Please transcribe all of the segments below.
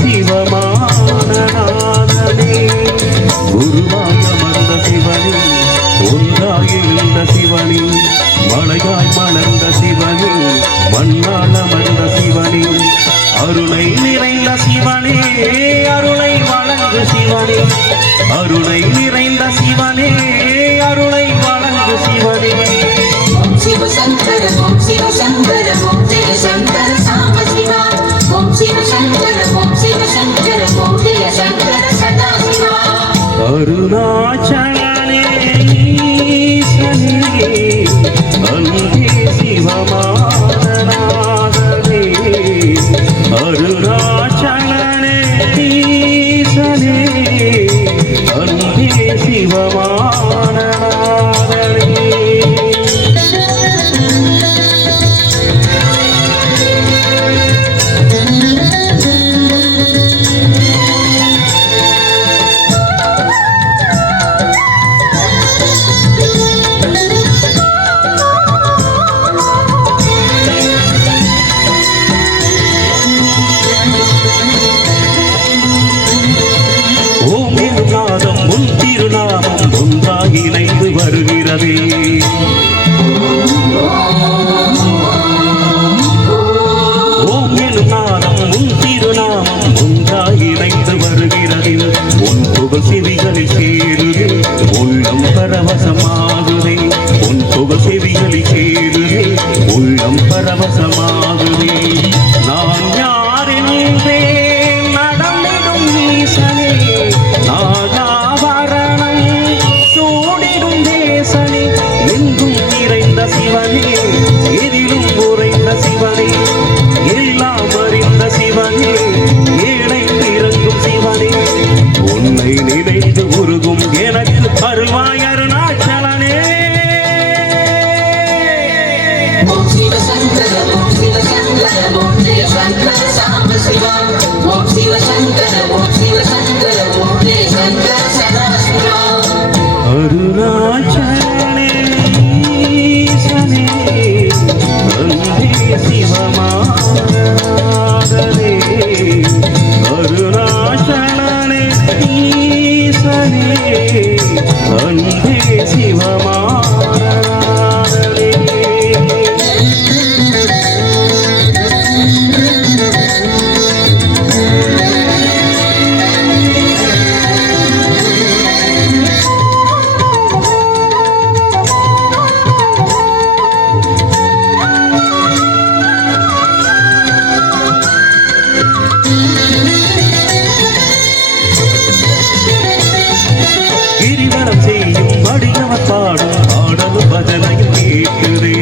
சிவமானநாதனே குருவாய் அமர்ந்த சிவனே ஒன்றாய் எழுந்த சிவனே மலையாய் மலர்ந்த சிவனே மண்ணால் அமர்ந்த சிவனே அருளை நிறைந்த சிவனே அருளை வழங்கு சிவனே அருளை நிறைந்த சிவனே அருளை வழங்கு சிவனே ஓம் சிவ சங்கர ஓம் சிவ சங்கர ஓம் ஜெய சங்கர சாம சிவா ஓம் சிவ சங்கர ஓம் சிவ சங்கர ஓம் ஜெய சங்கர சதா சிவா அருணாச்சலனே ஈசனே அன்பே சிவமானநாதனே அருணாச்சலனே ஈசனே அன்பே சிவமானநாதனே திருநாமம் ஒன்றாக இணைந்து வருகிறதே ஓம் எனும் நாதம் உன் திருநாமம் ஒன்றாக இணைந்து வருகிறதே உன் புகழ் செவிகளில் சேருதே உள்ளம் பரவசமாகுதே உன் புகழ் செவிகளில் சேருதே உள்ளம் பரவசமாகுதே நான் யார் என்பேன் நடந்திடும் ஈசனே நாகாபரணம் சூடிடும் தேசனே எங்கும் நிறைந்த சிவனே எதிலும் உறைந்த சிவனே எல்லாம் அறிந்த சிவனே ஏழை இறங்கும் சிவனே உன்னை நினைந்து உருகும் எனக்கு அருள்வாய் அருணாச்சலனே ஓம் சிவ சங்கர ஓம் சிவ சங்கர ஓம் ஜெய சங்கர சாம சிவா ஓம் சிவ சங்கர ஓம் சிவ சங்கர ஓம் ஜெய சங்கர சதா சிவா அருணாச்சலனே ஈசனே அன்பே சிவமானநாதனே அருணாச்சலனே ஈசனே அன்பே சிவமானநாதனே கிரிவலம் செய்யும் அடியவர் பாடும் ஆடலும் பஜனையும் கேட்குதே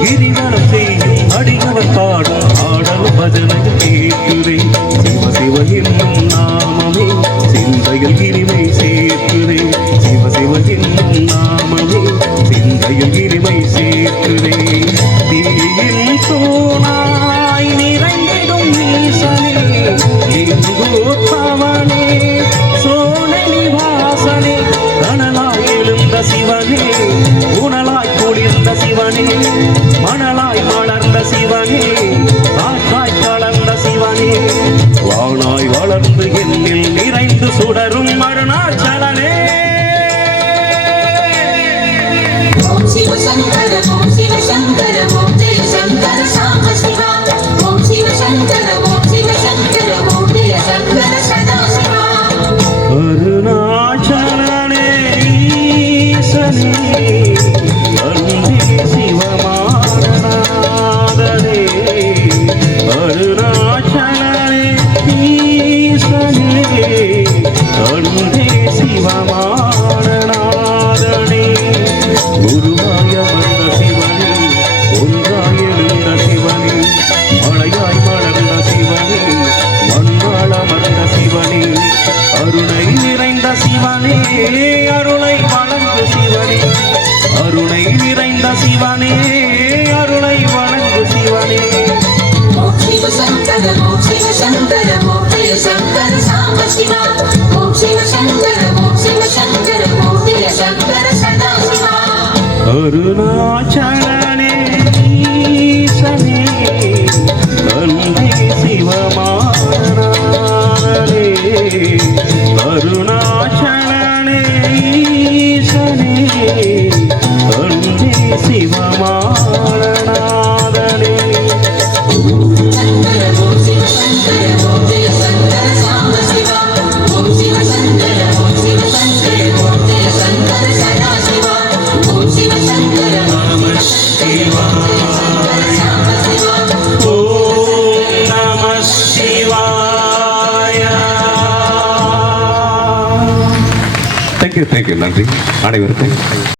கிரிவலம் செய்யும் அடியவர் பாடும் ஆடலும் பஜனையும் கேட்குதே சிவ சிவ என்னும் நாமமே சிந்தையில் இனிமை சேர்க்குதே சிவ சிவ என்னும் நாமமே சிந்தையில் இனிமை சேர்க்குதே தீயில் தூணாய் நிறைந்திடும் ஈசனே எங்கூத்தவனே சோழனி வாசனே கனலாய் எழுந்த சிவனே உணலாய் குளிர்ந்த சிவனே மணலாய் மலர்ந்த சிவனே காற்றாய் கலந்த சிவனே வானாய் வளர்ந்து என்னில் நிறைந்து சுடரும் அருணாச்சலனே ஓம் சிவ சங்கர ஓம் சிவ சங்கர ஓம் ஜெய சங்கர சாம சிவா ஓம் சிவ சங்கர ஓம் சிவ சங்கர ஓம் ஜெய சங்கர சதா சிவா அருணாச்சலனே ஈசனே அன்பே சிவமானநாதனே அருணாச்சலனே ஈசனே அன்பே சிவமானநாதனே குருவாய் அமர்ந்த சிவனே ஒன்றாய் எழுந்த சிவனே மலையாய் மலர்ந்த சிவனே மண்ணால் அமர்ந்த சிவனே அருளை நிறைந்த சிவனே அருளை வழங்கு சிவனே அருளை நிறைந்த சிவனே அருளை வழங்கு சிவனே ஓம் சிவ சங்கர ஓம் சிவ சங்கர ஓம் ஜெய சங்கர சாம சிவா ஓம் சிவ சங்கர ஓம் சிவ சங்கர ஓம் ஜெய சங்கர சதா சிவா அருணாச்சலனே தேங்க்யூ நன்றி அனைவருக்கும்